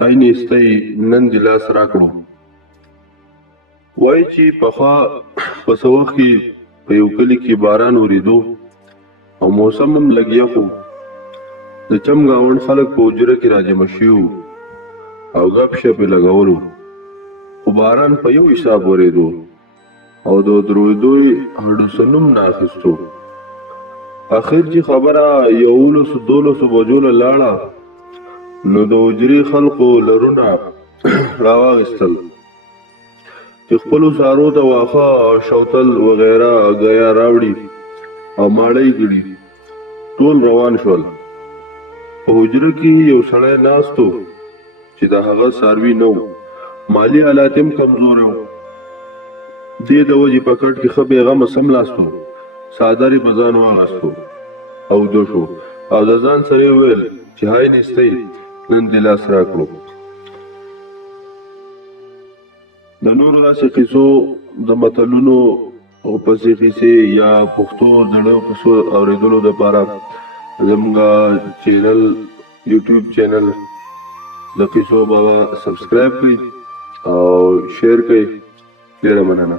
هاي نیستۍ نن دې لاس راکړو. وایي چې پخوا په څه وخت کې په یو کلي کې باران ورېدو او موسم هم لږ یخ و. د چم ګاونډ خلک په حجره کې راجمع شوي وو او ګپ شپ یې لګولو، خو باران په یو حساب ورېدو او د درېدو یې هډوسه نوم نه اخیستو. اخر چې خبره 11-12 بجو له لاړه نو د حجرې خلقو لرونه راواخیستل چې خپلو سارو ته واښه شوتل وغیره ګیا راوړي او ماړۍ کړي. ټول روان شول. په حجره کې یو سړی ناست و چې د هغه څاروي نه و، مالي حالات هم کمزوری و. دې د وجې په کټ کې ښه بېغمه څملاست و، څادر یې په ځان واغوستو او ویده شو او د ځان سره یې وویل چې هاي نیستۍ نن دې لاس راکړو. د نورو داسې قصو د متلونو او پسې قصې یا پښتو زړو قصو اورېدلو دپاره زموږ چینل یوټیوب چینل د قصو بابا سبسکرایب کړئ او شیر کړئ. ډېره مننه.